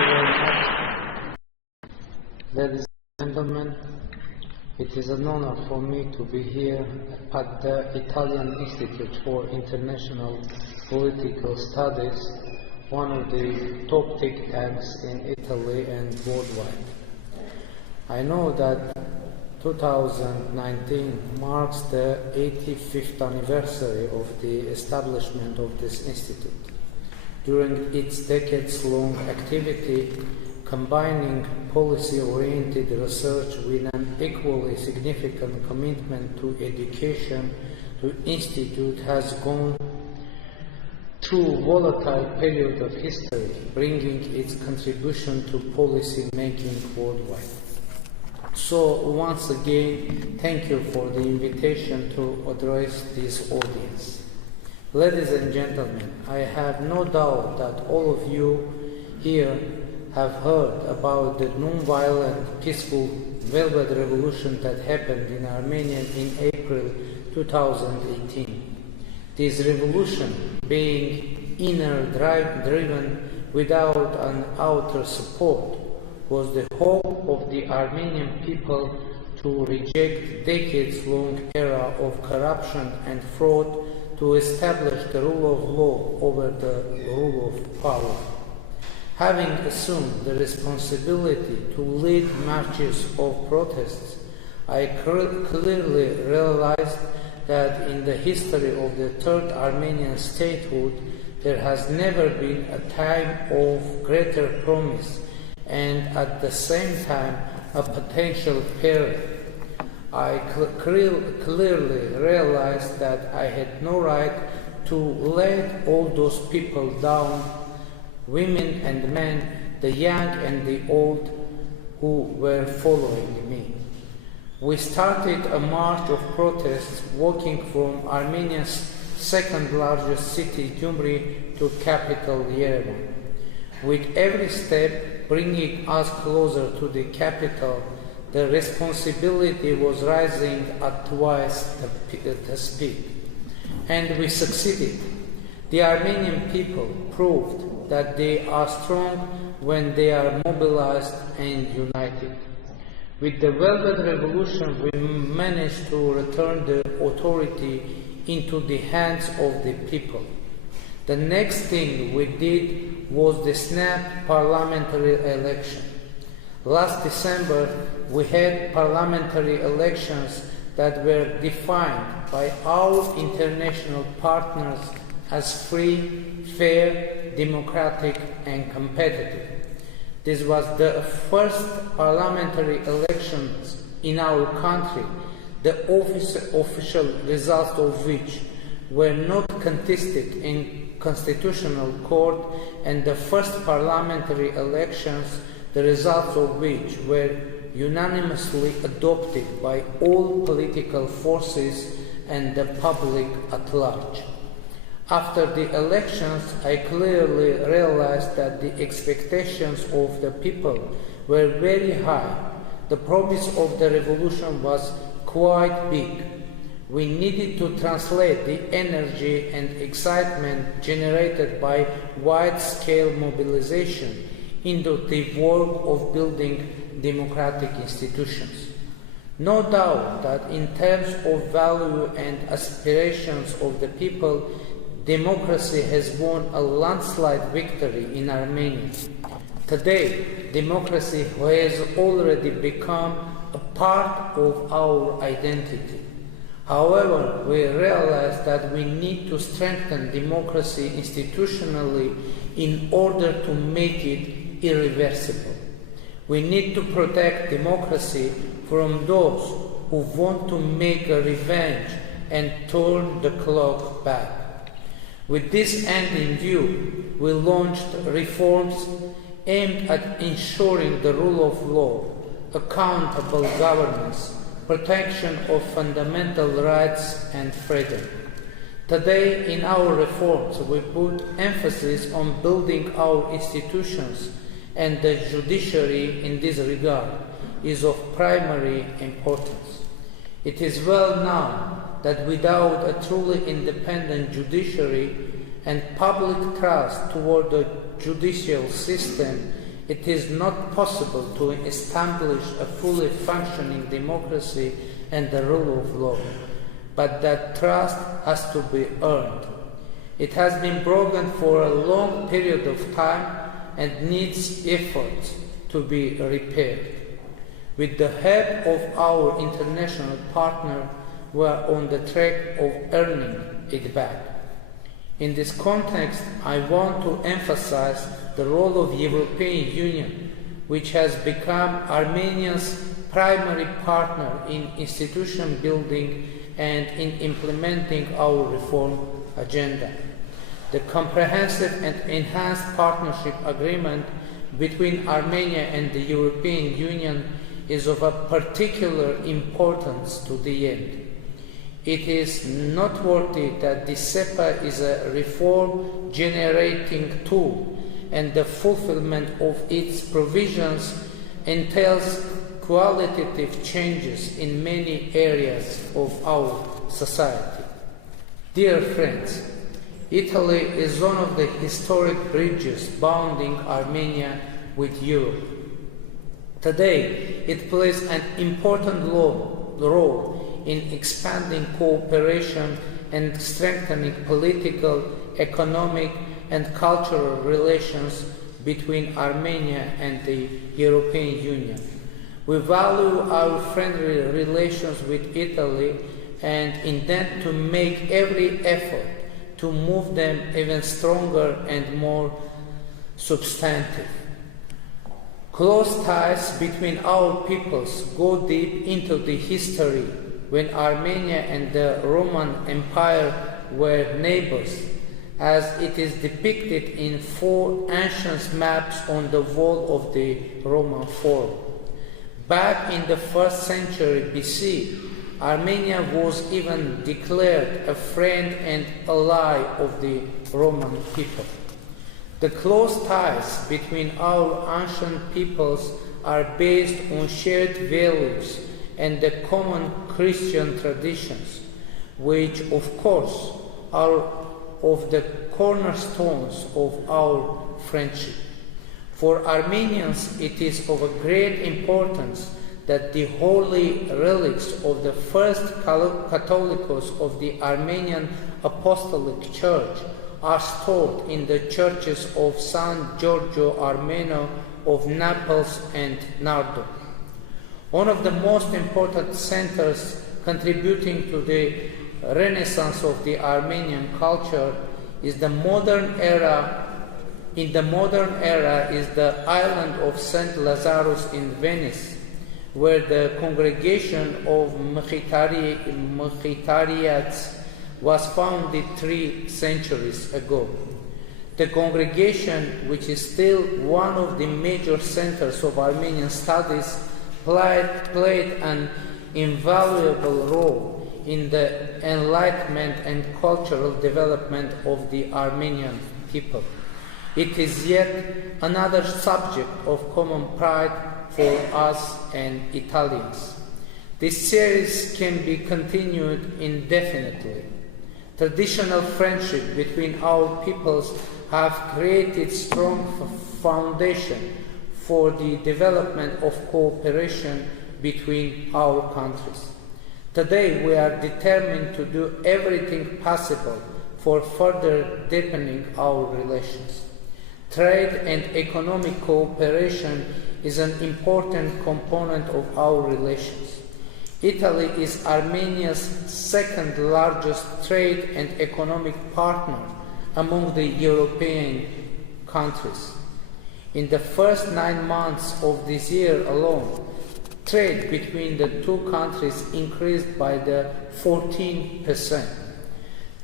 you very much. Ladies and gentlemen, it is an honor for me to be here at the Italian Institute for International Political Studies, one of the top think tanks in Italy and worldwide. I know that 2019 marks the 85th anniversary of the establishment of this institute. During its decades-long activity, combining policy-oriented research with an equally significant commitment to education, the Institute has gone through a volatile period of history, bringing its contribution to policy making worldwide. So, once again, thank you for the invitation to address this audience. Ladies and gentlemen, I have no doubt that all of you here have heard about the non-violent, peaceful Velvet Revolution that happened in Armenia in April 2018. This revolution, being inner-driven without an outer support, was the hope of the Armenian people to reject decades-long era of corruption and fraud to establish the rule of law over the rule of power. Having assumed the responsibility to lead marches of protests, I clearly realized that in the history of the Third Armenian statehood, there has never been a time of greater promise and at the same time a potential peril. I clearly realized that I had no right to let all those people down, women and men, the young and the old, who were following me. We started a march of protests walking from Armenia's second largest city, Gyumri, to capital Yerevan. With every step bringing us closer to the capital, the responsibility was rising at twice the speed. And we succeeded. The Armenian people proved that they are strong when they are mobilized and united. With the Velvet Revolution, we managed to return the authority into the hands of the people. The next thing we did was the snap parliamentary election. Last December, we had parliamentary elections that were defined by our international partners as free, fair, democratic, and competitive. This was the first parliamentary elections in our country, the official results of which were not contested in constitutional court, and the first parliamentary elections, the results of which were unanimously adopted by all political forces and the public at large. After the elections, I clearly realized that the expectations of the people were very high. The promise of the revolution was quite big. We needed to translate the energy and excitement generated by wide-scale mobilization into the work of building democratic institutions. No doubt that in terms of value and aspirations of the people, democracy has won a landslide victory in Armenia. Today, democracy has already become a part of our identity. However, we realize that we need to strengthen democracy institutionally in order to make it irreversible. We need to protect democracy from those who want to make a revenge and turn the clock back. With this end in view, we launched reforms aimed at ensuring the rule of law, accountable governance, protection of fundamental rights and freedom. Today, in our reforms, we put emphasis on building our institutions, and the judiciary in this regard is of primary importance. It is well known that without a truly independent judiciary and public trust toward the judicial system, it is not possible to establish a fully functioning democracy and the rule of law, but that trust has to be earned. It has been broken for a long period of time and needs effort to be repaired. With the help of our international partner, we are on the track of earning it back. In this context, I want to emphasize the role of the European Union, which has become Armenia's primary partner in institution building and in implementing our reform agenda. The comprehensive and enhanced partnership agreement between Armenia and the European Union is of a particular importance to the end. It is noteworthy that the CEPA is a reform-generating tool, and the fulfillment of its provisions entails qualitative changes in many areas of our society. Dear friends, Italy is one of the historic bridges bounding Armenia with Europe. Today, it plays an important role in expanding cooperation and strengthening political, economic, and cultural relations between Armenia and the European Union. We value our friendly relations with Italy and intend to make every effort to move them even stronger and more substantive. Close ties between our peoples go deep into the history when Armenia and the Roman Empire were neighbors, as it is depicted in 4 ancient maps on the wall of the Roman Forum. Back in the 1st century BC, Armenia was even declared a friend and ally of the Roman people. The close ties between our ancient peoples are based on shared values and the common Christian traditions, which of course are of the cornerstones of our friendship. For Armenians, it is of a great importance that the holy relics of the first Catholicos of the Armenian Apostolic Church are stored in the churches of San Giorgio Armeno of Naples and Nardo. One of the most important centers contributing to the renaissance of the Armenian culture is the modern era. In the modern era is the island of St. Lazarus in Venice, where the congregation of Mkhitariyats was founded 3 centuries ago. The congregation, which is still one of the major centers of Armenian studies, played an invaluable role in the enlightenment and cultural development of the Armenian people. It is yet another subject of common pride for us and Italians. This series can be continued indefinitely. Traditional friendship between our peoples have created strong foundation for the development of cooperation between our countries. Today, we are determined to do everything possible for further deepening our relations. Trade and economic cooperation is an important component of our relations. Italy is Armenia's second largest trade and economic partner among the European countries. In the first 9 months of this year alone, trade between the 2 countries increased by 14%.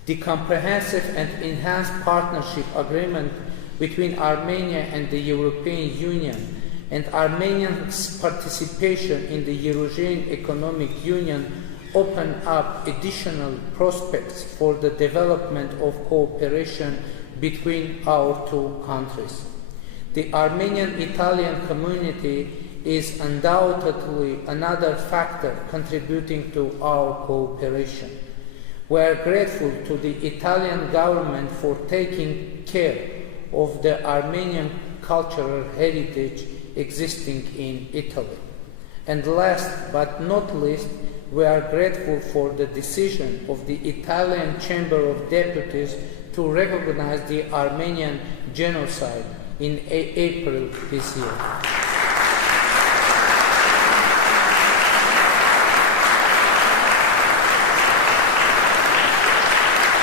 The comprehensive and enhanced partnership agreement between Armenia and the European Union and Armenia's participation in the Eurasian Economic Union open up additional prospects for the development of cooperation between our 2 countries. The Armenian-Italian community is undoubtedly another factor contributing to our cooperation. We are grateful to the Italian government for taking care of the Armenian cultural heritage existing in Italy. And last but not least, we are grateful for the decision of the Italian Chamber of Deputies to recognize the Armenian genocide in April this year.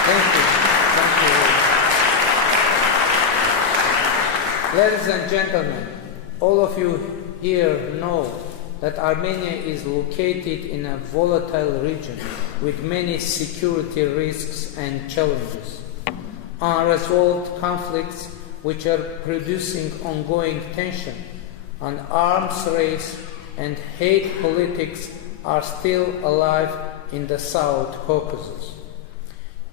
Thank you. Thank you. Ladies and gentlemen, all of you here know that Armenia is located in a volatile region with many security risks and challenges. Unresolved conflicts which are producing ongoing tension, an arms race and hate politics are still alive in the South Caucasus.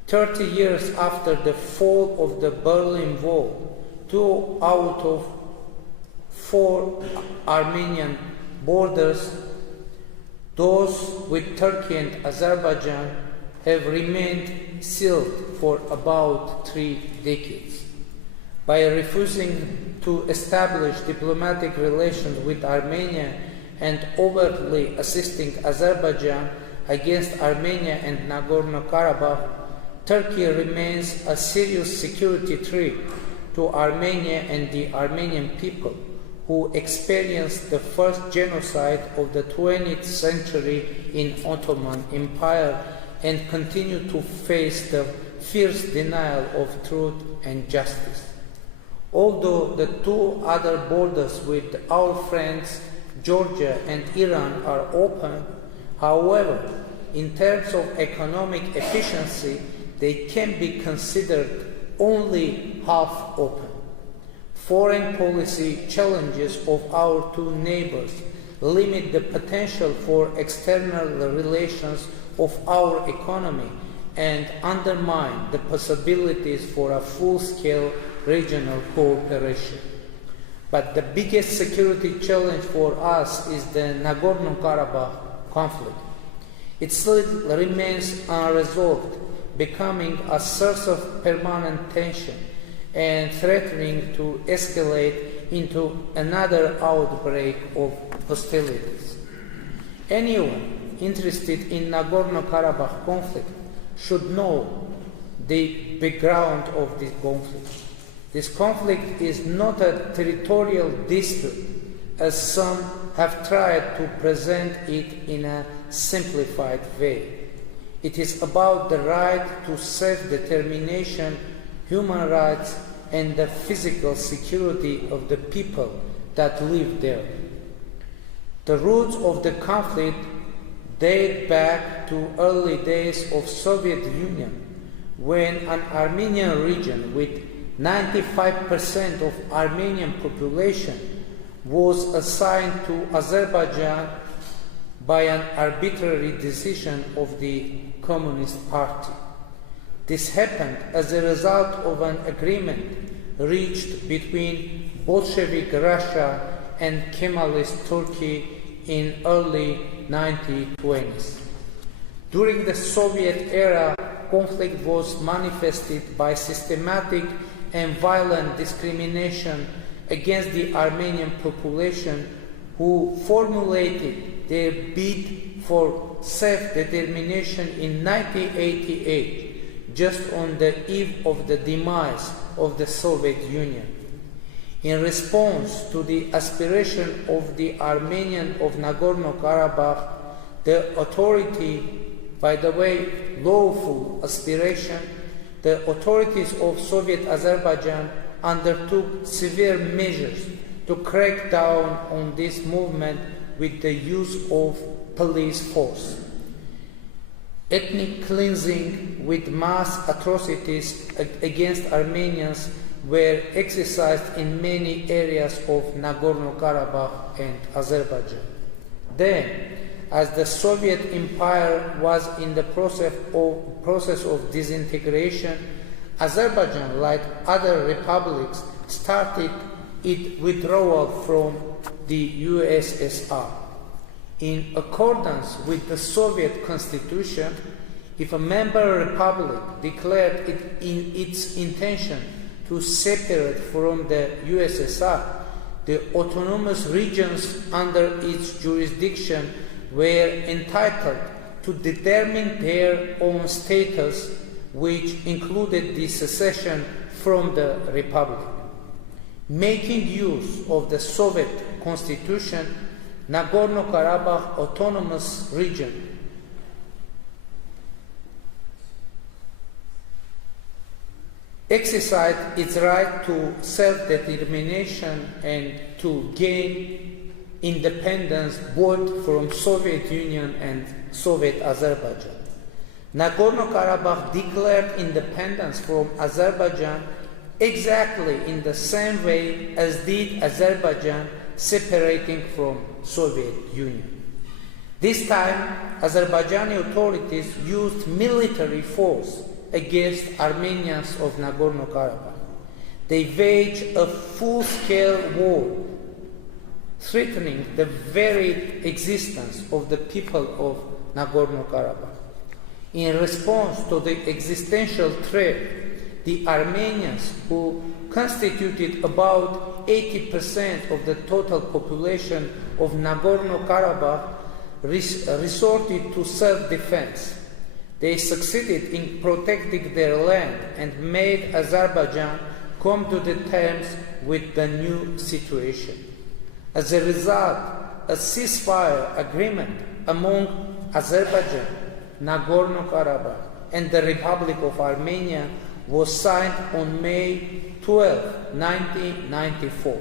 30 years after the fall of the Berlin Wall, 2 out of 4 Armenian borders, those with Turkey and Azerbaijan, have remained sealed for about 3 decades. By refusing to establish diplomatic relations with Armenia and overtly assisting Azerbaijan against Armenia and Nagorno-Karabakh, Turkey remains a serious security threat to Armenia and the Armenian people, who experienced the first genocide of the 20th century in Ottoman Empire and continue to face the fierce denial of truth and justice. Although the 2 other borders with our friends Georgia and Iran are open, however, in terms of economic efficiency, they can be considered only half open. Foreign policy challenges of our 2 neighbors limit the potential for external relations of our economy and undermine the possibilities for a full-scale regional cooperation. But the biggest security challenge for us is the Nagorno-Karabakh conflict. It still remains unresolved, becoming a source of permanent tension and threatening to escalate into another outbreak of hostilities. Anyone interested in Nagorno-Karabakh conflict should know the background of this conflict. This conflict is not a territorial dispute, as some have tried to present it in a simplified way. It is about the right to self-determination, human rights, and the physical security of the people that live there. The roots of the conflict date back to early days of Soviet Union, when an Armenian region with 95% of Armenian population was assigned to Azerbaijan by an arbitrary decision of the Communist Party. This happened as a result of an agreement reached between Bolshevik Russia and Kemalist Turkey in early 1920s. During the Soviet era, conflict was manifested by systematic and violent discrimination against the Armenian population, who formulated their bid for self-determination in 1988, just on the eve of the demise of the Soviet Union. In response to the aspiration of the Armenian of Nagorno-Karabakh, the authority, by the way, lawful aspiration, the authorities of Soviet Azerbaijan undertook severe measures to crack down on this movement with the use of police force. Ethnic cleansing with mass atrocities against Armenians were exercised in many areas of Nagorno-Karabakh and Azerbaijan. Then, as the Soviet Empire was in the process of disintegration, Azerbaijan, like other republics, started its withdrawal from the USSR. In accordance with the Soviet constitution, if a member republic declared its intention to separate from the USSR, the autonomous regions under its jurisdiction were entitled to determine their own status, which included the secession from the Republic. Making use of the Soviet constitution, Nagorno-Karabakh Autonomous Region exercised its right to self-determination and to gain independence both from Soviet Union and Soviet Azerbaijan. Nagorno-Karabakh declared independence from Azerbaijan exactly in the same way as did Azerbaijan separating from Soviet Union. This time, Azerbaijani authorities used military force against Armenians of Nagorno-Karabakh. They waged a full-scale war, threatening the very existence of the people of Nagorno-Karabakh. In response to the existential threat, the Armenians, who constituted about 80% of the total population of Nagorno-Karabakh, resorted to self-defense. They succeeded in protecting their land and made Azerbaijan come to the terms with the new situation. As a result, a ceasefire agreement among Azerbaijan, Nagorno-Karabakh, and the Republic of Armenia was signed on May 12, 1994.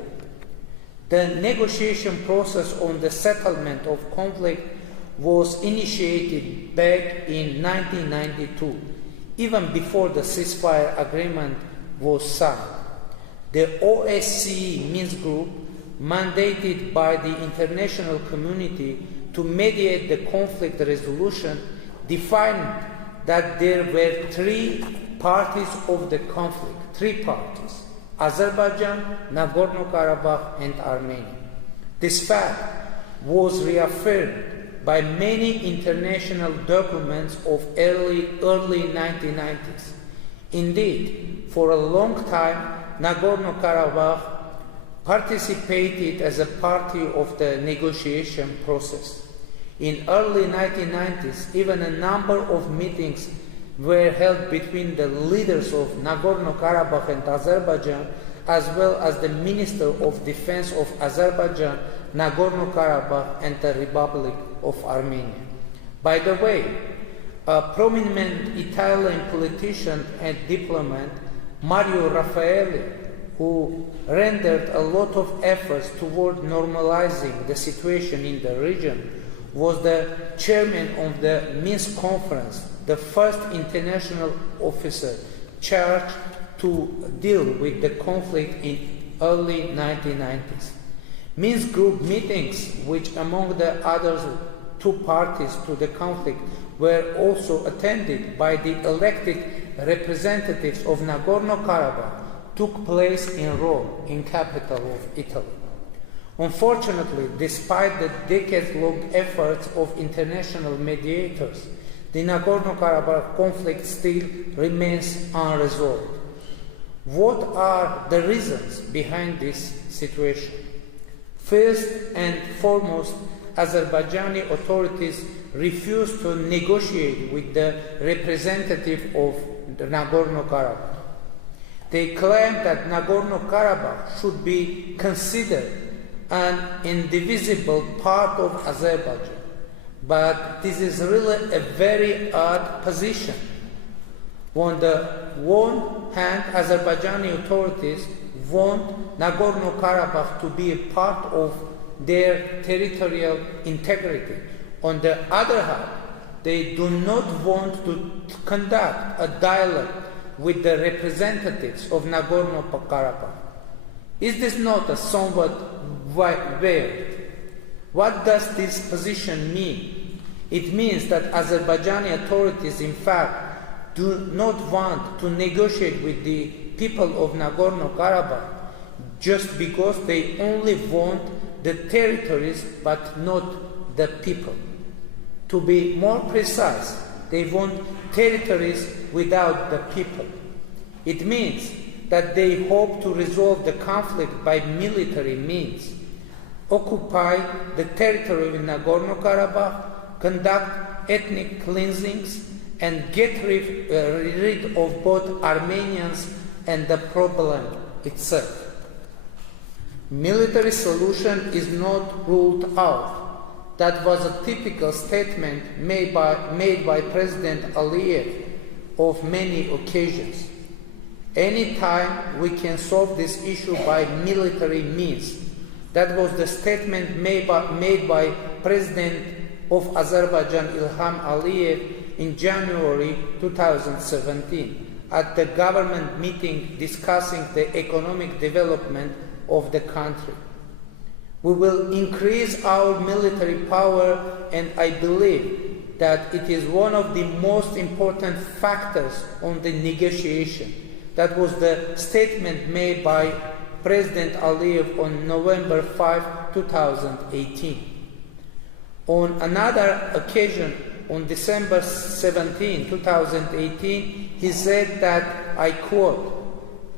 The negotiation process on the settlement of conflict was initiated back in 1992, even before the ceasefire agreement was signed. The OSCE Minsk Group, mandated by the international community to mediate the conflict resolution, defined that there were three parties of the conflict, Azerbaijan, Nagorno-Karabakh, and Armenia. This fact was reaffirmed by many international documents of early 1990s. Indeed, for a long time, Nagorno-Karabakh participated as a party of the negotiation process. In early 1990s, even a number of meetings were held between the leaders of Nagorno-Karabakh and Azerbaijan, as well as the Minister of Defense of Azerbaijan, Nagorno-Karabakh, and the Republic of Armenia. By the way, a prominent Italian politician and diplomat, Mario Raffaelli, who rendered a lot of efforts toward normalizing the situation in the region, was the chairman of the Minsk Conference, the first international officer charged to deal with the conflict in early 1990s. Minsk Group meetings, which among the others two parties to the conflict were also attended by the elected representatives of Nagorno-Karabakh, took place in Rome, in capital of Italy. Unfortunately, despite the decades-long efforts of international mediators, the Nagorno-Karabakh conflict still remains unresolved. What are the reasons behind this situation? First and foremost, Azerbaijani authorities refused to negotiate with the representative of Nagorno-Karabakh. They claimed that Nagorno-Karabakh should be considered an indivisible part of Azerbaijan. But this is really a very odd position. On the one hand, Azerbaijani authorities want Nagorno-Karabakh to be a part of their territorial integrity. On the other hand, they do not want to conduct a dialogue with the representatives of Nagorno-Karabakh. Is this not a somewhat weird? What does this position mean? It means that Azerbaijani authorities, in fact, do not want to negotiate with the people of Nagorno-Karabakh just because they only want the territories but not the people. To be more precise, they want territories without the people. It means that they hope to resolve the conflict by military means, occupy the territory of Nagorno-Karabakh, conduct ethnic cleansings, and get rid of both Armenians and the problem itself. Military solution is not ruled out. That was a typical statement made by President Aliyev of many occasions. Anytime we can solve this issue by military means. That was the statement made by President of Azerbaijan Ilham Aliyev in January 2017 at the government meeting discussing the economic development of the country. We will increase our military power, and I believe that it is one of the most important factors on the negotiation. That was the statement made by President Aliyev on November 5, 2018. On another occasion, on December 17, 2018, he said that, I quote,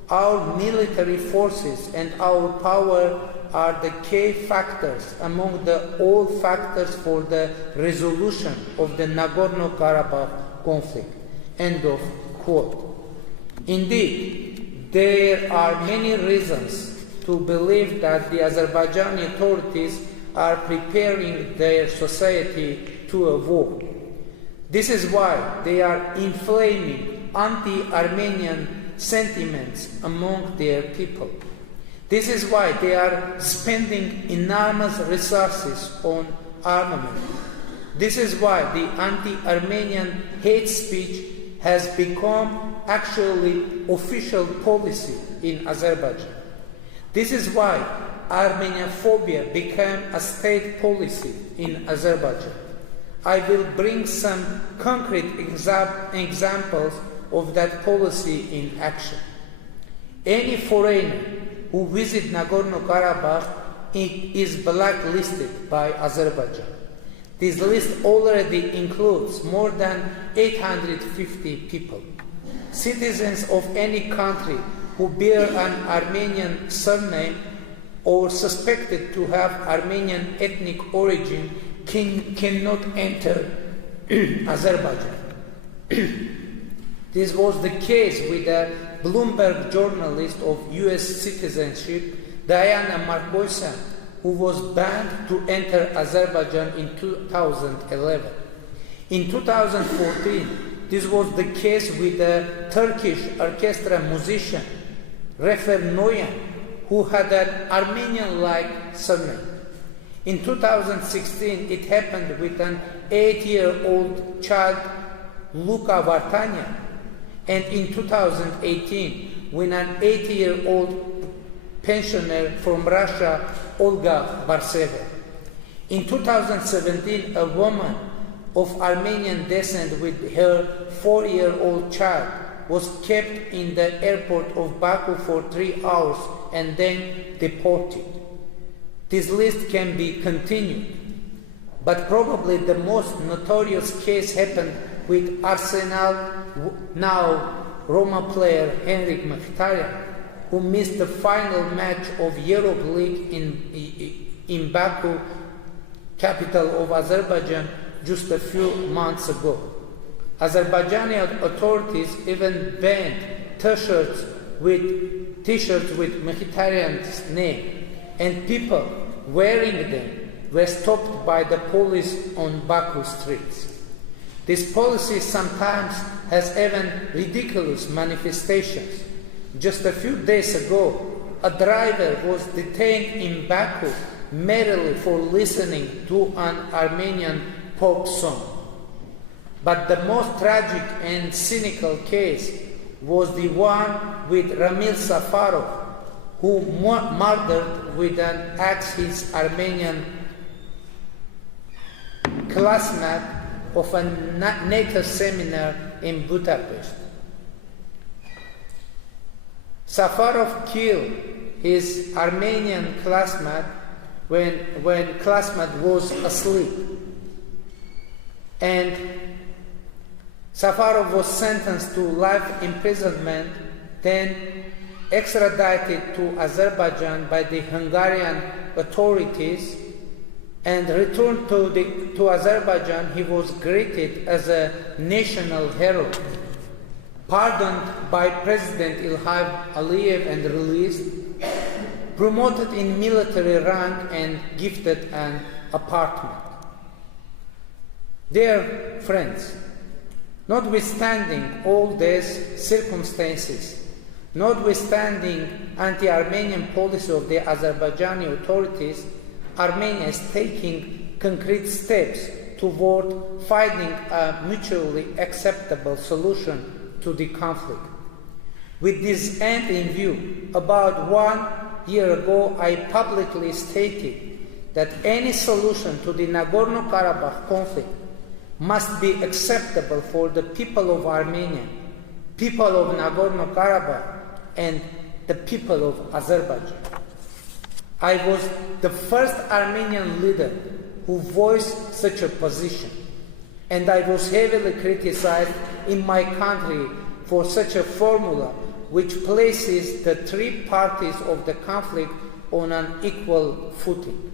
"Our military forces and our power are the key factors among all factors for the resolution of the Nagorno-Karabakh conflict." End of quote. Indeed, there are many reasons to believe that the Azerbaijani authorities are preparing their society to a war. This is why they are inflaming anti-Armenian sentiments among their people. This is why they are spending enormous resources on armament. This is why the anti-Armenian hate speech has become actually official policy in Azerbaijan. This is why Armenophobia became a state policy in Azerbaijan. I will bring some concrete examples of that policy in action. Any foreigner who visits Nagorno-Karabakh is blacklisted by Azerbaijan. This list already includes more than 850 people. Citizens of any country who bear an Armenian surname or suspected to have Armenian ethnic origin cannot enter Azerbaijan. This was the case with a Bloomberg journalist of US citizenship, Diana Markosyan, who was banned to enter Azerbaijan in 2011. In 2014, this was the case with the Turkish orchestra musician, Refer Noyan, who had an Armenian-like surname. In 2016, it happened with an 8-year-old child, Luka Vartanya, and in 2018, when an 80-year-old pensioner from Russia, Olga Barseva. In 2017, a woman of Armenian descent with her 4-year-old child was kept in the airport of Baku for 3 hours and then deported. This list can be continued, but probably the most notorious case happened with Arsenal, now Roma player Henrik Mkhitaryan, who missed the final match of Europe League in Baku, capital of Azerbaijan, just a few months ago. Azerbaijani authorities even banned T-shirts with Mkhitaryan's name, and people wearing them were stopped by the police on Baku streets. This policy sometimes has even ridiculous manifestations. Just a few days ago, a driver was detained in Baku merely for listening to an Armenian pop song. But the most tragic and cynical case was the one with Ramil Safarov, who murdered with an axe his Armenian classmate of a NATO seminar in Budapest. Safarov killed his Armenian classmate when classmate was asleep, and Safarov was sentenced to life imprisonment. Then extradited to Azerbaijan by the Hungarian authorities and returned to Azerbaijan, he was greeted as a national hero, pardoned by President Ilham Aliyev and released, promoted in military rank and gifted an apartment. Dear friends, notwithstanding all these circumstances, notwithstanding anti-Armenian policy of the Azerbaijani authorities, Armenia is taking concrete steps toward finding a mutually acceptable solution to the conflict. With this end in view, about 1 year ago, I publicly stated that any solution to the Nagorno-Karabakh conflict must be acceptable for the people of Armenia, people of Nagorno-Karabakh, and the people of Azerbaijan. I was the first Armenian leader who voiced such a position, and I was heavily criticized in my country for such a formula which places the three parties of the conflict on an equal footing.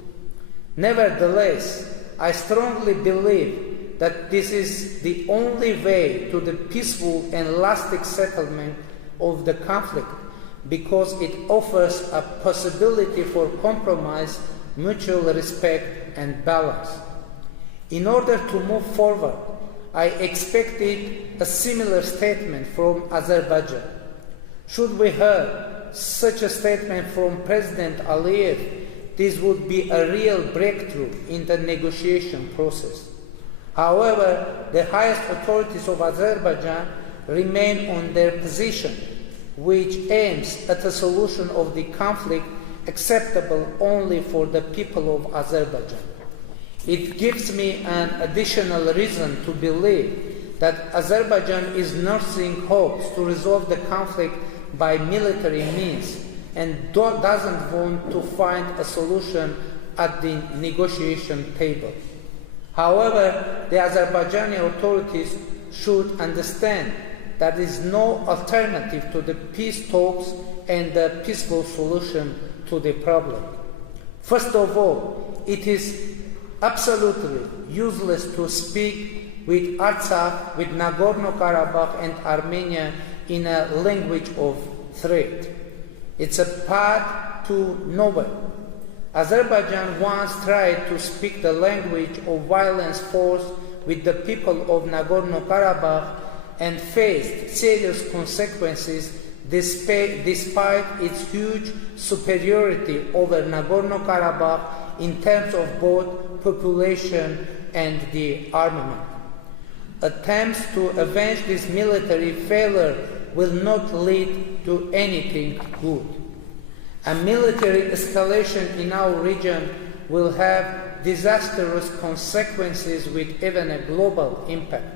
Nevertheless, I strongly believe that this is the only way to the peaceful and lasting settlement of the conflict, because it offers a possibility for compromise, mutual respect, and balance. In order to move forward, I expected a similar statement from Azerbaijan. Should we hear such a statement from President Aliyev, this would be a real breakthrough in the negotiation process. However, the highest authorities of Azerbaijan remain on their position, which aims at a solution of the conflict acceptable only for the people of Azerbaijan. It gives me an additional reason to believe that Azerbaijan is nursing hopes to resolve the conflict by military means and doesn't want to find a solution at the negotiation table. However, the Azerbaijani authorities should understand that there is no alternative to the peace talks and the peaceful solution to the problem. First of all, it is absolutely useless to speak with Artsakh, with Nagorno-Karabakh and Armenia in a language of threat. It's a path to nowhere. Azerbaijan once tried to speak the language of violence force with the people of Nagorno-Karabakh and faced serious consequences despite its huge superiority over Nagorno-Karabakh in terms of both population and the armament. Attempts to avenge this military failure will not lead to anything good. A military escalation in our region will have disastrous consequences with even a global impact.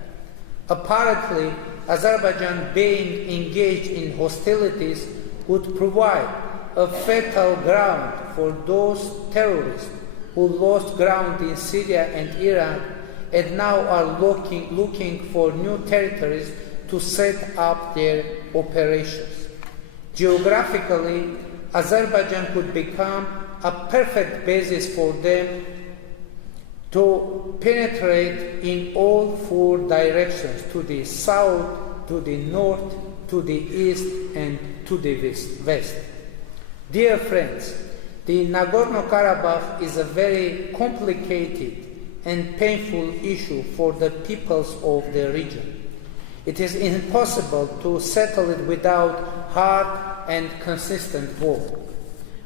Apparently, Azerbaijan being engaged in hostilities would provide a fertile ground for those terrorists who lost ground in Syria and Iraq and now are looking for new territories to set up their operations. Geographically, Azerbaijan could become a perfect basis for them to penetrate in all four directions, to the south, to the north, to the east, and to the west. Dear friends, the Nagorno-Karabakh is a very complicated and painful issue for the peoples of the region. It is impossible to settle it without hard and consistent work,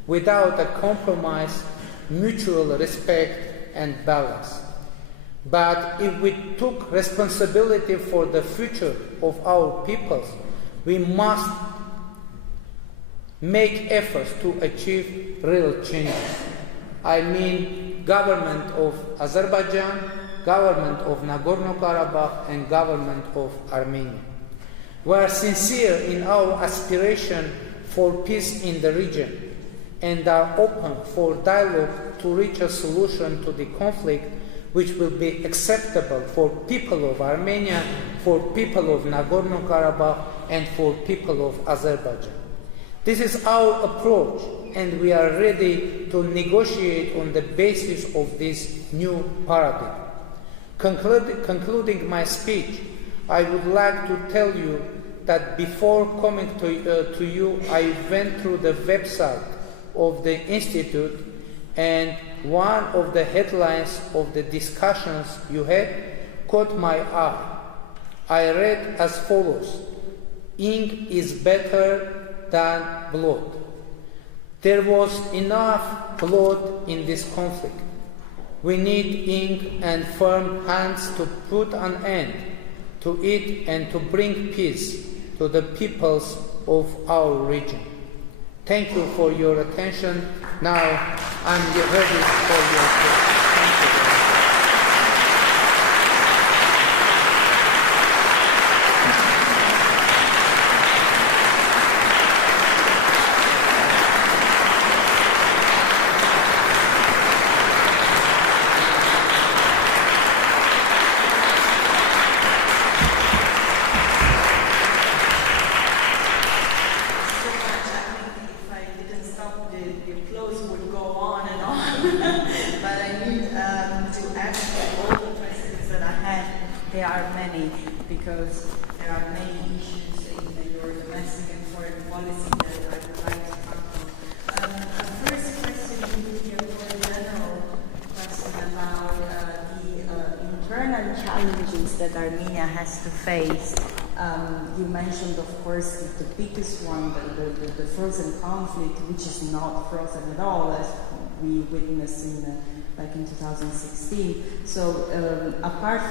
without a compromise, mutual respect, and balance. But if we took responsibility for the future of our peoples, we must make efforts to achieve real changes. I mean, government of Azerbaijan, government of Nagorno-Karabakh, and government of Armenia. We are sincere in our aspiration for peace in the region and are open for dialogue to reach a solution to the conflict which will be acceptable for people of Armenia, for people of Nagorno-Karabakh, and for people of Azerbaijan. This is our approach, and we are ready to negotiate on the basis of this new paradigm. Concluding my speech, I would like to tell you that before coming to you, I went through the website of the Institute, and one of the headlines of the discussions you had caught my eye. I read as follows: "Ink is better than blood." There was enough blood in this conflict. We need ink and firm hands to put an end to it and to bring peace to the peoples of our region. Thank you for your attention. Now I'm ready for your questions. Thank you very much. Because there are many issues in your domestic and foreign policy that I would like to tackle. The first question would be a more general question about the internal challenges that Armenia has to face. You mentioned, of course, the biggest one, the frozen conflict, which is not frozen at all, as we witnessed in 2016. So apart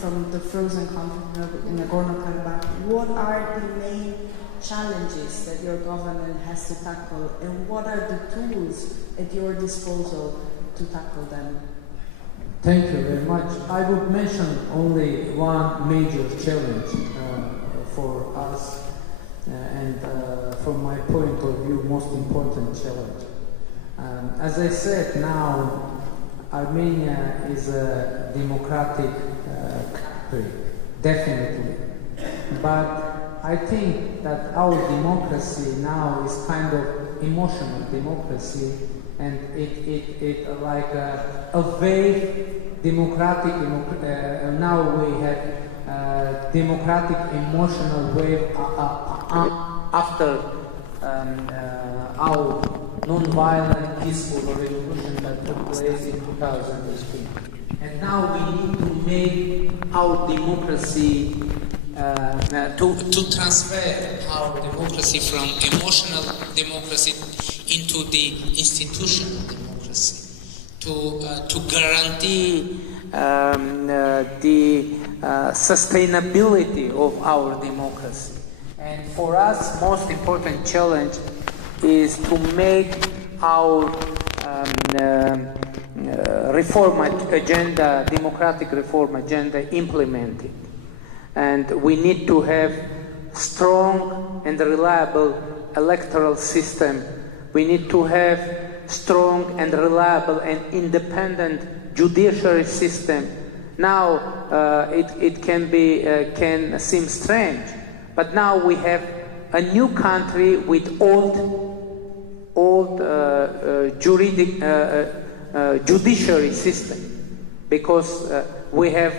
from the frozen conflict in Nagorno-Karabakh, what are the main challenges that your government has to tackle, and what are the tools at your disposal to tackle them? Thank you very much. I would mention only one major challenge for us, and from my point of view, most important challenge. As I said, now Armenia is a democratic country, definitely. But I think that our democracy now is kind of emotional democracy, and it like a vague democratic. Now we have democratic emotional wave after our non-violent, peaceful revolution that took place in 2018. And now we need to make our democracy, to transfer our democracy from emotional democracy into the institutional democracy, to guarantee the sustainability of our democracy. And for us, most important challenge is to make our reform agenda, democratic reform agenda, implemented. And we need to have strong and reliable electoral system. We need to have strong and reliable and independent judiciary system. Now it can seem strange, but now we have a new country with old judiciary system, because we had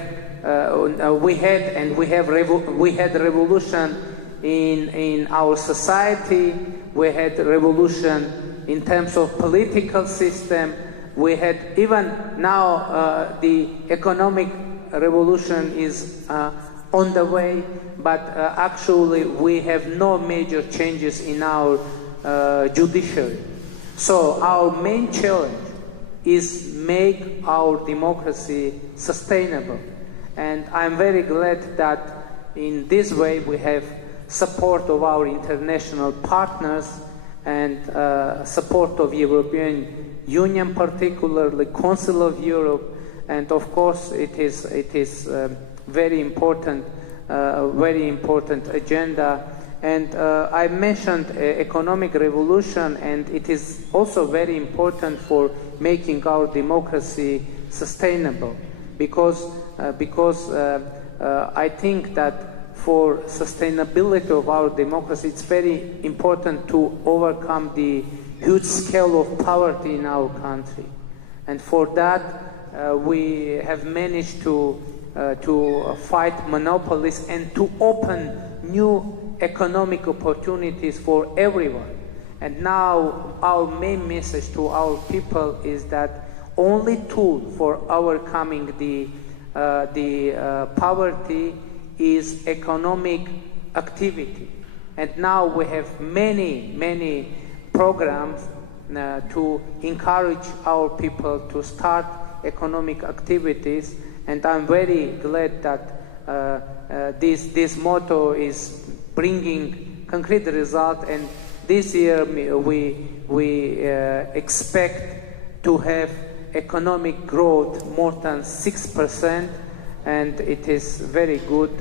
revolution in our society. We had revolution in terms of political system. We had even now the economic revolution is on the way, but actually we have no major changes in our judiciary. So our main challenge is make our democracy sustainable. And I'm very glad that in this way we have support of our international partners and support of European Union, particularly Council of Europe, and of course it is very important agenda. And I mentioned economic revolution, and it is also very important for making our democracy sustainable, because I think that for sustainability of our democracy, it's very important to overcome the huge scale of poverty in our country. And for that, we have managed to fight monopolies and to open new economic opportunities for everyone. And now our main message to our people is that only tool for overcoming the poverty is economic activity. And now we have many programs to encourage our people to start economic activities. And I'm very glad that this motto is bringing concrete result. And this year we expect to have economic growth more than 6%, and it is very good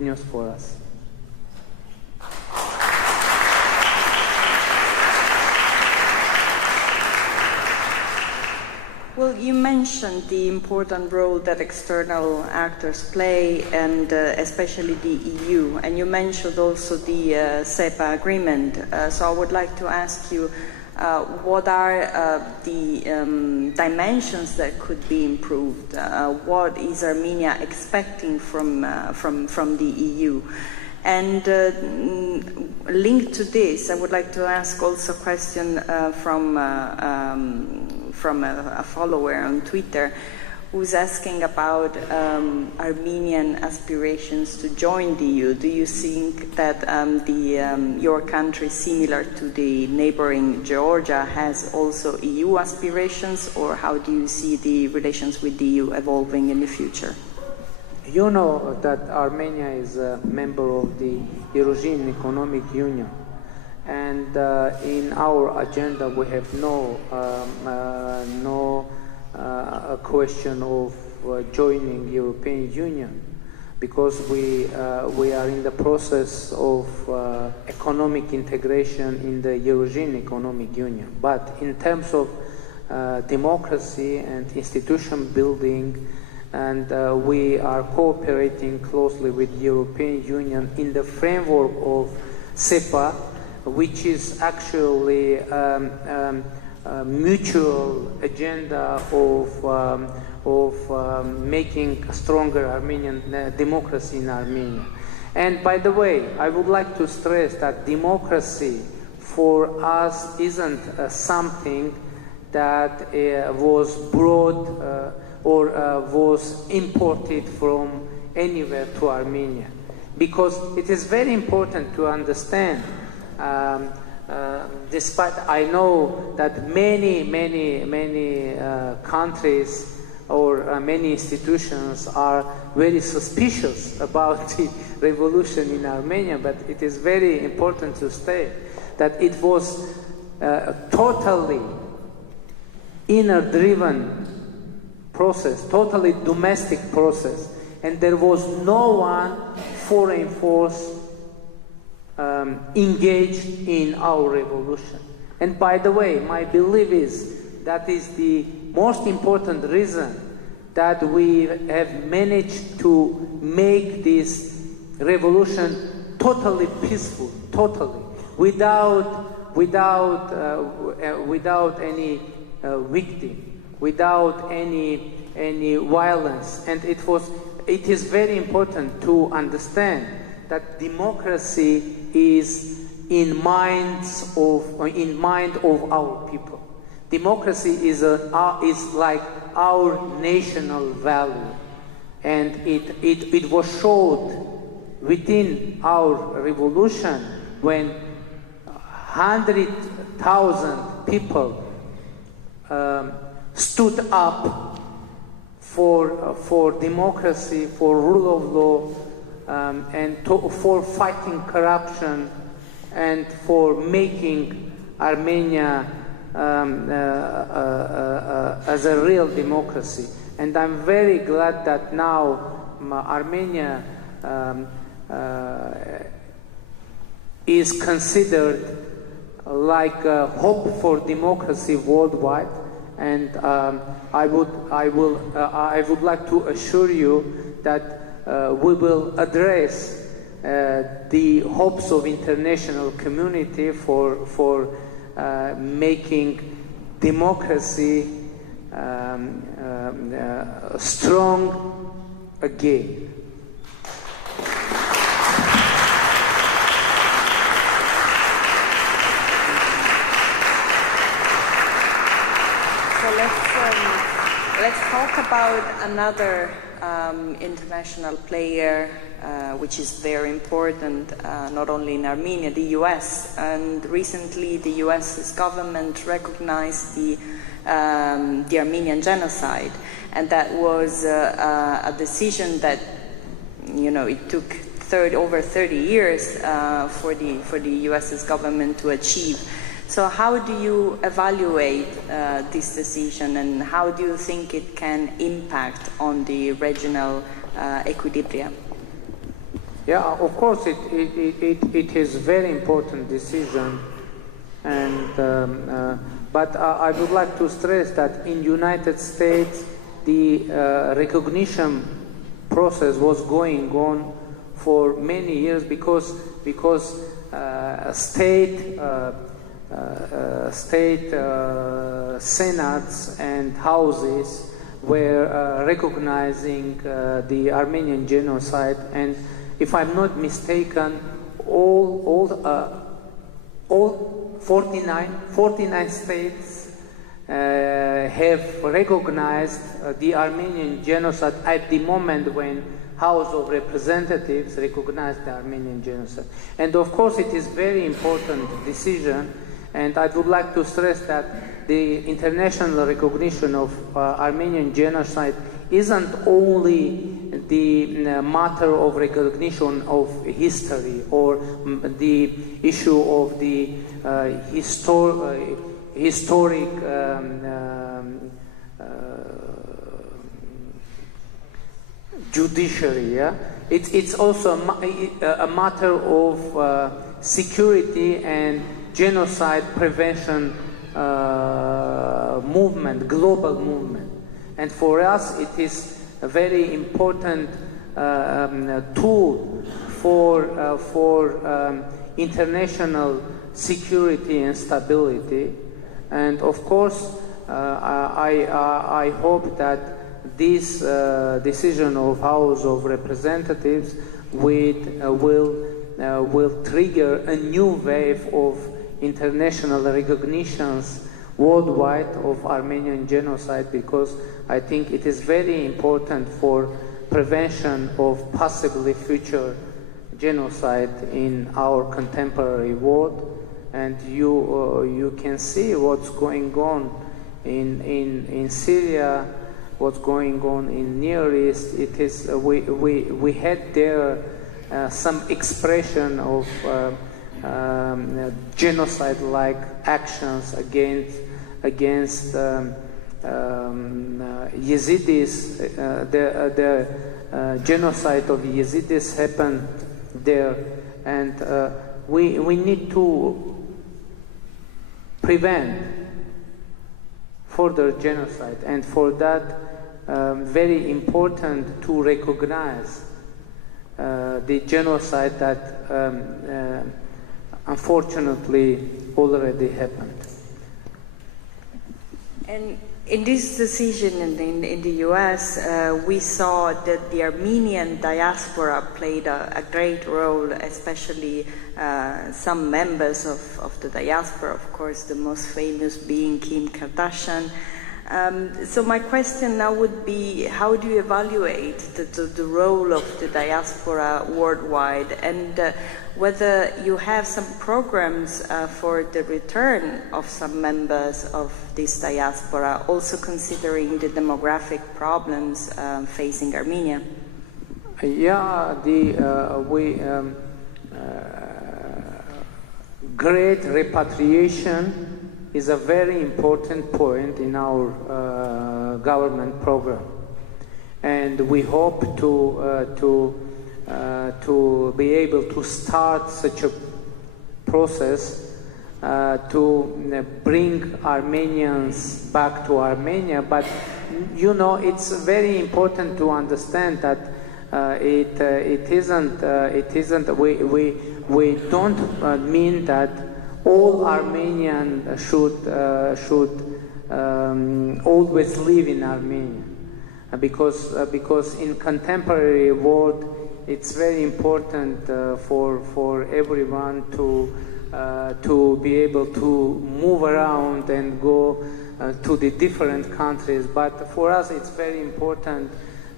news for us. Well, you mentioned the important role that external actors play, and especially the EU, and you mentioned also the SEPA agreement. So I would like to ask you, what are the dimensions that could be improved? What is Armenia expecting from the EU? And linked to this, I would like to ask also a question from a follower on Twitter who's asking about Armenian aspirations to join the EU. Do you think that your country, similar to the neighboring Georgia, has also EU aspirations, or how do you see the relations with the EU evolving in the future? You know that Armenia is a member of the European Economic Union, and in our agenda we have no question of joining European Union, because we are in the process of economic integration in the European Economic Union. But in terms of democracy and institution building, and we are cooperating closely with the European Union in the framework of SEPA, which is actually a mutual agenda of making a stronger Armenian democracy in Armenia. And by the way, I would like to stress that democracy for us isn't something that was brought or was imported from anywhere to Armenia, because it is very important to understand, despite I know that many countries or many institutions are very suspicious about the revolution in Armenia, but it is very important to state that it was totally inner-driven process, totally domestic process, and there was no one foreign force engaged in our revolution. And by the way, my belief is that is the most important reason that we have managed to make this revolution totally peaceful, totally, without any victim, without any violence. And it is very important to understand that democracy is in mind of our people. Democracy is like our national value, and it was showed within our revolution when 100,000 people stood up for democracy, for rule of law, and for fighting corruption, and for making Armenia as a real democracy. And I'm very glad that now Armenia is considered like a hope for democracy worldwide. And I would like to assure you that we will address the hopes of international community for making democracy strong again. So let's talk about another international player, which is very important, not only in Armenia, the US. And recently, the US's government recognized the Armenian genocide, and that was a decision that, you know, it took over 30 years for the US's government to achieve. So how do you evaluate this decision, and how do you think it can impact on the regional equilibrium? Yeah, of course, it is a very important decision, and but I would like to stress that in United States the recognition process was going on for many years because state senates and houses were recognizing the Armenian genocide, and if I'm not mistaken, all 49 states have recognized the Armenian genocide at the moment when House of Representatives recognized the Armenian genocide. And of course it is very important decision, and I would like to stress that the international recognition of Armenian genocide isn't only the matter of recognition of history or the issue of the historic judiciary. Yeah? It's also a matter of security and genocide prevention movement, global movement. And for us, it is a very important tool for international security and stability. And of course, I hope that this decision of House of Representatives will trigger a new wave of international recognitions worldwide of Armenian genocide, because I think it is very important for prevention of possibly future genocide in our contemporary world. And you can see what's going on in Syria, what's going on in Near East. It is we had there some expression of genocide-like actions against Yazidis. The genocide of Yazidis happened there, and we need to prevent further genocide, and for that very important to recognize the genocide that unfortunately already happened. And in this decision in the US, we saw that the Armenian diaspora played a great role, especially some members of the diaspora, of course, the most famous being Kim Kardashian. So my question now would be, how do you evaluate the role of the diaspora worldwide, and whether you have some programs for the return of some members of this diaspora, also considering the demographic problems facing Armenia? Yeah, great repatriation is a very important point in our government program, and we hope to be able to start such a process to bring Armenians back to Armenia. But you know, it's very important to understand that it isn't. We don't mean that all Armenians should always live in Armenia, because in contemporary world it's very important for everyone to be able to move around and go to the different countries. But for us, it's very important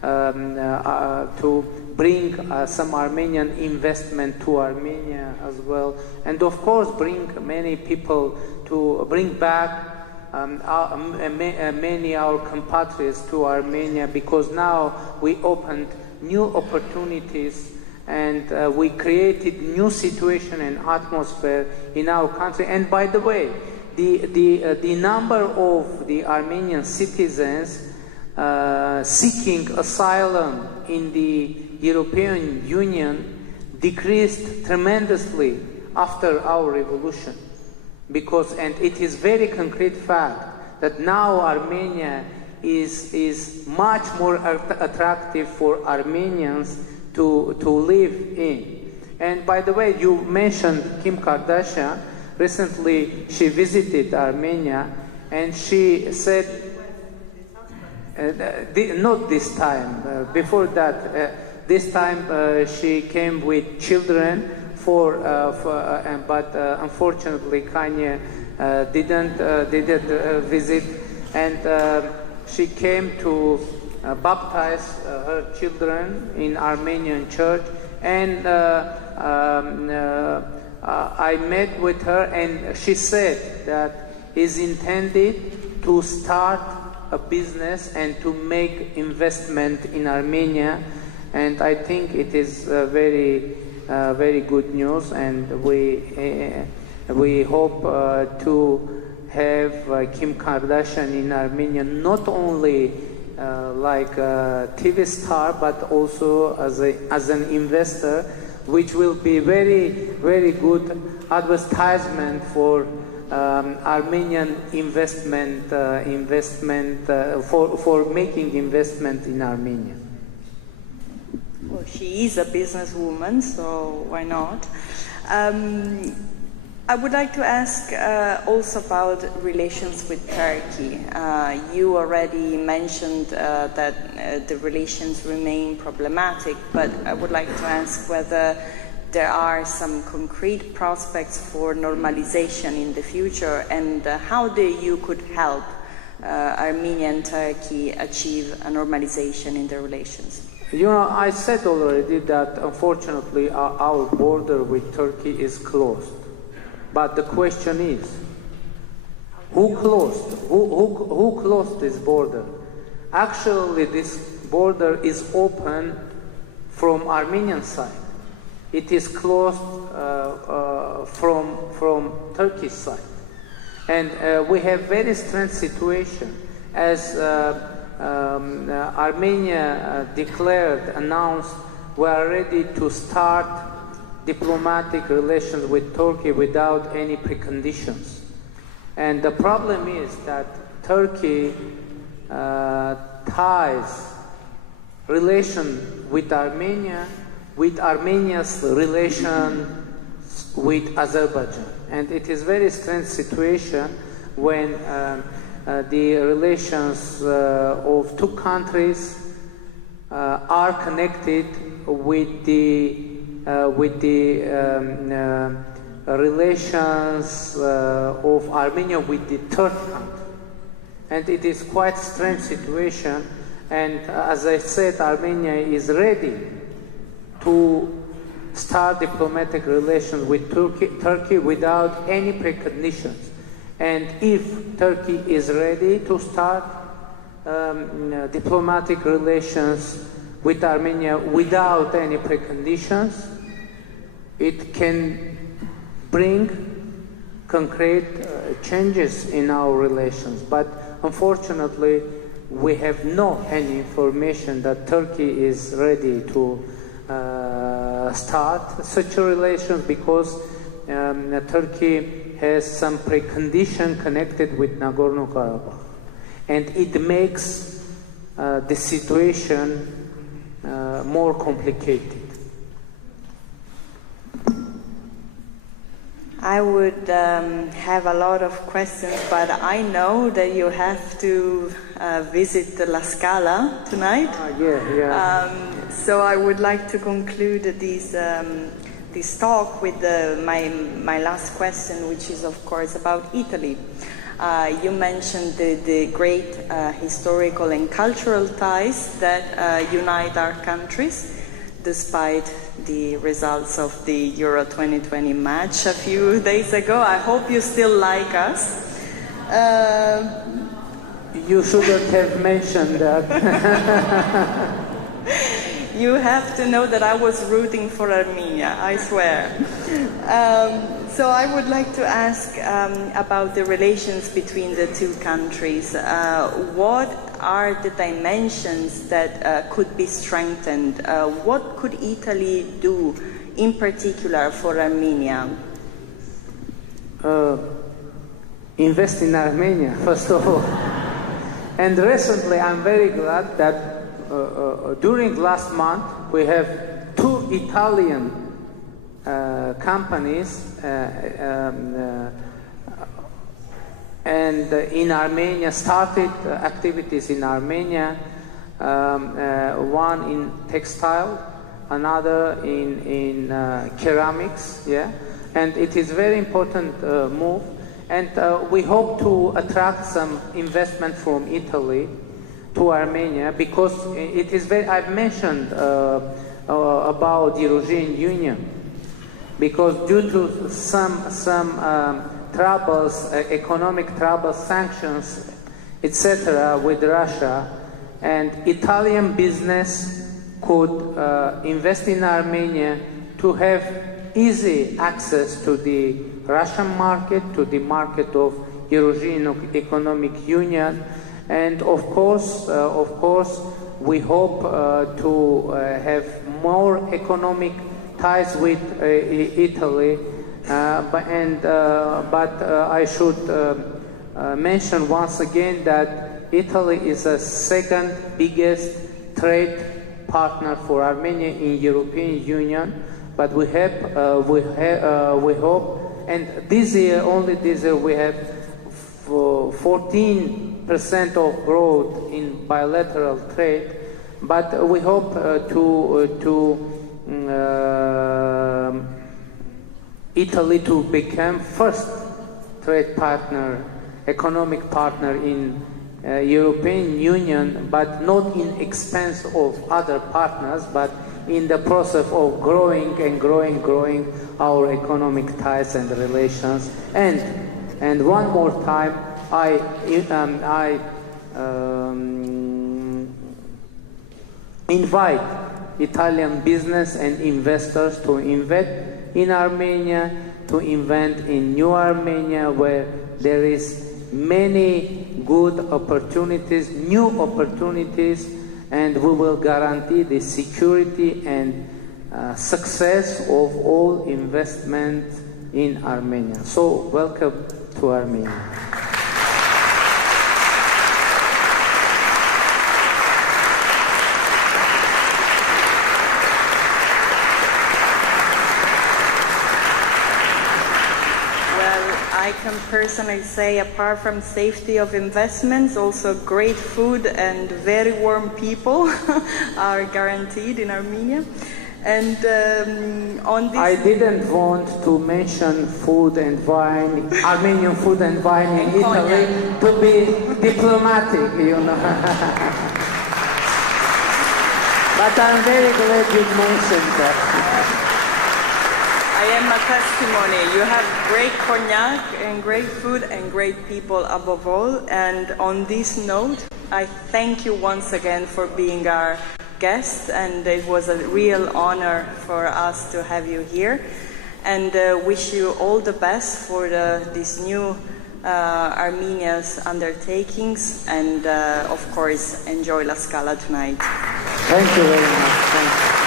to bring some Armenian investment to Armenia as well, and of course bring many people to bring back many our compatriots to Armenia, because now we opened new opportunities and we created new situation and atmosphere in our country. And by the way, the number of the Armenian citizens seeking asylum in the European Union decreased tremendously after our revolution, and it is very concrete fact that now Armenia is much more attractive for Armenians to live in. And by the way, you mentioned Kim Kardashian. Recently she visited Armenia and she said, not this time, before that, this time she came with children but unfortunately Kanye didn't visit, and she came to baptize her children in Armenian church, and I met with her, and she said that is intended to start a business and to make investment in Armenia, and I think it is very good news, and we hope to have Kim Kardashian in Armenia, not only like a TV star, but also as an investor, which will be very good advertisement for Armenian investment for making investment in Armenia. Well, she is a businesswoman, so why not? I would like to ask also about relations with Turkey. You already mentioned that the relations remain problematic, but I would like to ask whether there are some concrete prospects for normalization in the future, and how the EU could help Armenia and Turkey achieve a normalization in their relations. You know, I said already that unfortunately our border with Turkey is closed. But the question is, who closed this border? Actually, this border is open from Armenian side. It is closed from Turkish side. And we have very strange situation, as Armenia announced we are ready to start diplomatic relations with Turkey without any preconditions. And the problem is that Turkey ties relation with Armenia with Armenia's relation with Azerbaijan. And it is very strange situation when the relations of two countries are connected with the relations of Armenia with the third country. And it is quite strange situation, and as I said, Armenia is ready to start diplomatic relations with Turkey without any preconditions. And if Turkey is ready to start diplomatic relations with Armenia without any preconditions, it can bring concrete changes in our relations. But unfortunately, we have no any information that Turkey is ready to start such a relation, because Turkey has some precondition connected with Nagorno-Karabakh, and it makes the situation more complicated. I would have a lot of questions, but I know that you have to visit La Scala tonight. So I would like to conclude this talk with my last question, which is, of course, about Italy. You mentioned the great historical and cultural ties that unite our countries, despite the results of the Euro 2020 match a few days ago. I hope you still like us. You shouldn't have mentioned that. You have to know that I was rooting for Armenia, I swear. So I would like to ask about the relations between the two countries. What are the dimensions that could be strengthened? What could Italy do in particular for Armenia? Invest in Armenia, first of all. And recently I'm very glad that during last month we have 2 Italian companies and in Armenia started activities in Armenia, one in textile, another in ceramics, and it is very important move, and we hope to attract some investment from Italy to Armenia, because it is very, I've mentioned about the European Union, because due to some troubles, economic troubles, sanctions, etc. with Russia, and Italian business could invest in Armenia to have easy access to the Russian market, to the market of European Economic Union, and of course, we hope to have more economic ties with Italy. But I should mention once again that Italy is the second biggest trade partner for Armenia in European Union. But we hope, and this year, only this year, we have 14% of growth in bilateral trade. But we hope Italy to become first trade partner, economic partner in European Union, but not in expense of other partners, but in the process of growing our economic ties and relations. And one more time, I invite Italian business and investors to invest in Armenia, to invest in New Armenia, where there is many good opportunities, new opportunities, and we will guarantee the security and success of all investment in Armenia. So welcome to Armenia. I can personally say, apart from safety of investments, also great food and very warm people are guaranteed in Armenia. And on this, I didn't want to mention food and wine, Armenian food and wine in Italy, to be diplomatic, you know. But I'm very glad you mentioned that. I am a testimony. You have great cognac and great food and great people above all. And on this note, I thank you once again for being our guest. And it was a real honor for us to have you here. And wish you all the best for these new Armenia's undertakings. And of course, enjoy La Scala tonight. Thank you very much. Thank you.